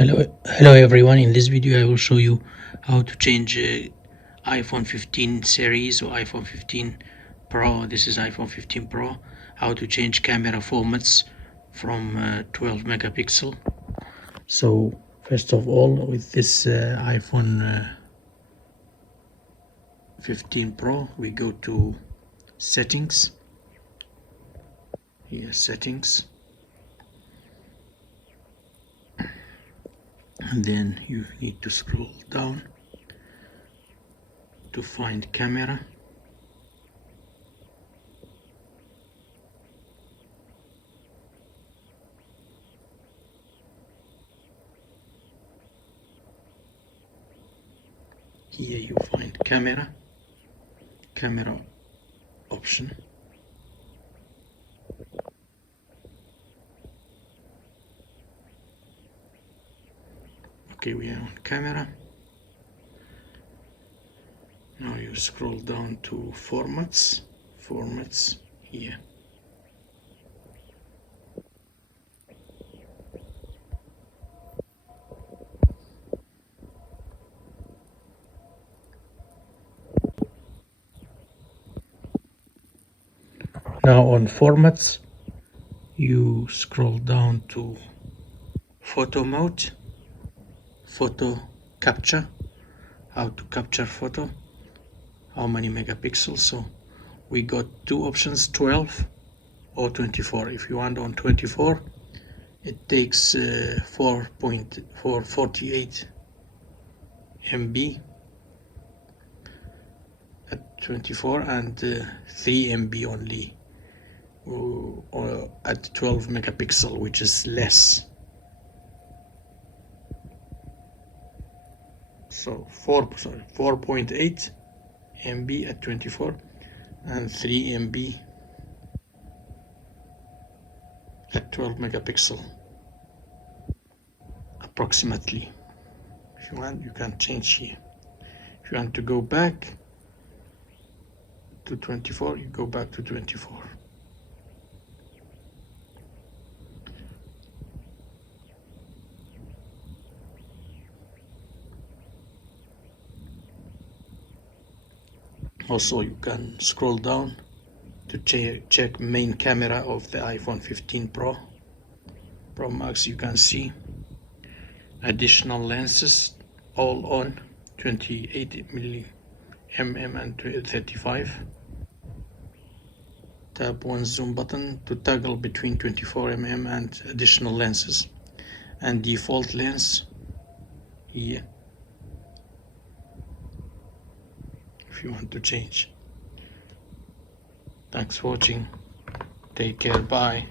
Hello everyone. In this video I will show you how to change iPhone 15 series or iPhone 15 Pro. This is iPhone 15 Pro. How to change camera formats from 12 megapixel. So first of all, with this iPhone 15 Pro, we go to settings. Here, settings. And then you need to scroll down to find camera. Here you find camera option. Okay, we are on camera. Now you scroll down to formats here. Now on formats, you scroll down to photo mode, photo capture, how to capture photo, how many megapixels. So we got two options, 12 or 24. If you want on 24, it takes 4.448 MB at 24 and 3 MB only or at 12 megapixel, which is less. So 4.8 MB at 24 and 3 MB at 12 megapixel approximately. If you want, you can change here. If you want to go back to 24, you go back to 24. Also, you can scroll down to check main camera of the iPhone 15 Pro Max. You can see additional lenses, all on 28mm and 35. Tap one zoom button to toggle between 24mm and additional lenses, and default lens here if you want to change. Thanks for watching. Take care. Bye.